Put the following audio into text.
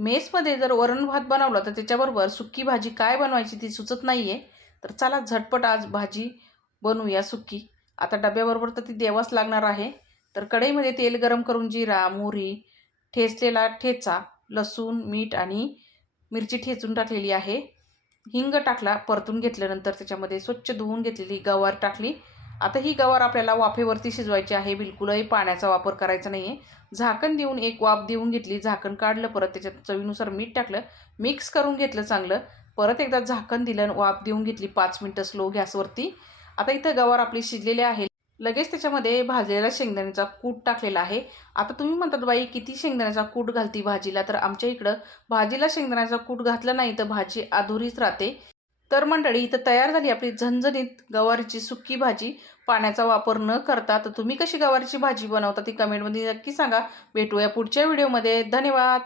मेसमध्ये जर वरण भात बनवलं तर त्याच्याबरोबर सुक्की भाजी काय बनवायची ती सुचत नाही आहे. तर चला झटपट आज भाजी बनवूया सुक्की. आता डब्याबरोबर तर ती द्यावाच लागणार आहे. तर कढईमध्ये तेल गरम करून जिरा, मोहरी, ठेचलेला ठेचा, लसूण, मीठ आणि मिरची ठेचून टाकलेली आहे. हिंग टाकला, परतून घेतल्यानंतर त्याच्यामध्ये स्वच्छ धुवून घेतलेली गवार टाकली. आता ही गवार आपल्याला वाफेवरती शिजवायची आहे, बिलकुलही पाण्याचा वापर करायचा नाही आहे. झाकण देऊन एक वाफ देऊन घेतली, झाकण काढलं, परत त्याच्यात चवीनुसार मीठ टाकलं, मिक्स करून घेतलं चांगलं. परत एकदा झाकण दिलं आणि वाफ देऊन घेतली 5 मिनटं स्लो गॅसवरती. आता इथं गवार आपली शिजलेली आहे. लगेच त्याच्यामध्ये भाजलेला शेंगदाण्याचा कूट टाकलेला आहे. आता तुम्ही म्हणतात बाई किती शेंगदाण्याचा कूट घालती भाजीला, तर आमच्या इकडं भाजीला शेंगदाण्याचा कूट घातला नाही तर भाजी अधुरीच राहते. तर मंडळी इथं तयार झाली आपली झणझणीत गवारीची सुक्की भाजी पाण्याचा वापर न करता. तर तुम्ही कशी गवारीची भाजी बनवता ती कमेंटमध्ये नक्की सांगा. भेटूया पुढच्या व्हिडिओमध्ये. धन्यवाद.